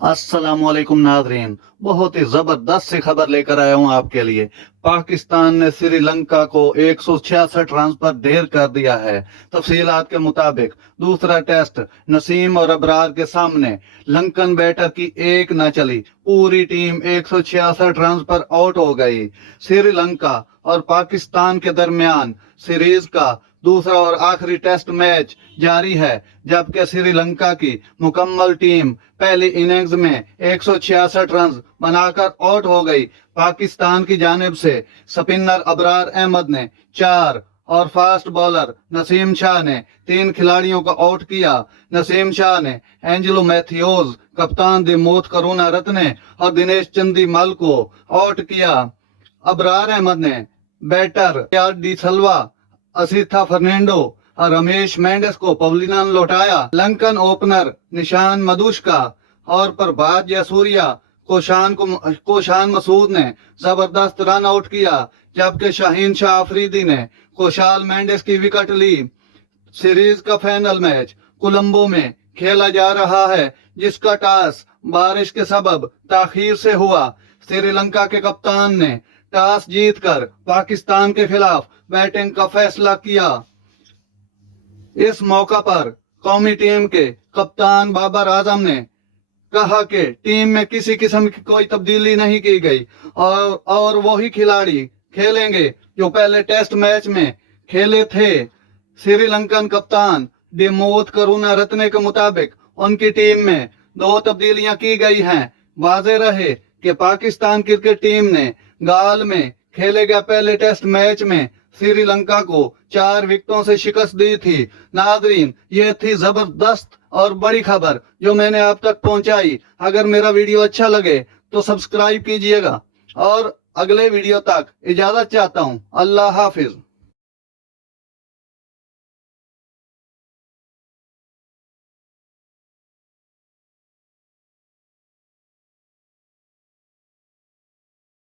अस्सलाम वालेकुम नाज़रीन, बहुत ही जबरदस्त सी खबर लेकर आया हूं आपके लिए। पाकिस्तान ने श्रीलंका को 166 रन पर ढेर कर दिया है। तफसीलात के मुताबिक दूसरा टेस्ट नसीम और अबरार के सामने लंकन बैटर की एक न चली, पूरी टीम 166 रन पर आउट हो गई। श्रीलंका और पाकिस्तान के दरमियान सीरीज का दूसरा और आखिरी टेस्ट मैच जारी है, जबकि श्रीलंका की मुकम्मल टीम पहली इनिंग्स में 166 रन बनाकर आउट हो गई। पाकिस्तान की जानिब से स्पिनर अबरार अहमद ने 4 और फास्ट बॉलर नसीम शाह ने 3 खिलाड़ियों को आउट किया। नसीम शाह ने एंजेलो मैथ्यूज, कप्तान दिमोथ करुणारत्ने और दिनेश चंदीमल को आउट किया। अबरार अहमद ने बैटर डी सिल्वा, असिथा फर्नांडो और रमेश मेंडिस को पवेलियन लौटाया। लंकन ओपनर निशान मधुष्का और प्रभात जयसूर्या कोशान मसूद ने जबरदस्त रन आउट किया, जबकि शाहीन शाह अफरीदी ने कोशाल मेंडिस की विकेट ली। सीरीज का फाइनल मैच कोलंबो में खेला जा रहा है, जिसका टॉस बारिश के सबब ताखीर से हुआ। श्रीलंका के कप्तान ने टॉस जीतकर पाकिस्तान के खिलाफ बैटिंग का फैसला किया। इस मौका पर कौमी टीम के कप्तान बाबर आजम ने कहा कि टीम में किसी किस्म की कोई तब्दीली नहीं की गई और वही खिलाड़ी खेलेंगे जो पहले टेस्ट मैच में खेले थे। श्रीलंकन कप्तान दिमोथ करुणारत्ने के मुताबिक उनकी टीम में 2 तब्दीलियां की गई हैं। वाज़ेह रहे कि पाकिस्तान क्रिकेट टीम ने गाल में खेले गए पहले टेस्ट मैच में श्रीलंका को 4 विकेटों से शिकस्त दी थी। नाजरीन, ये थी जबरदस्त और बड़ी खबर जो मैंने आप तक पहुंचाई। अगर मेरा वीडियो अच्छा लगे तो सब्सक्राइब कीजिएगा और अगले वीडियो तक इजाजत चाहता हूं। अल्लाह हाफिज।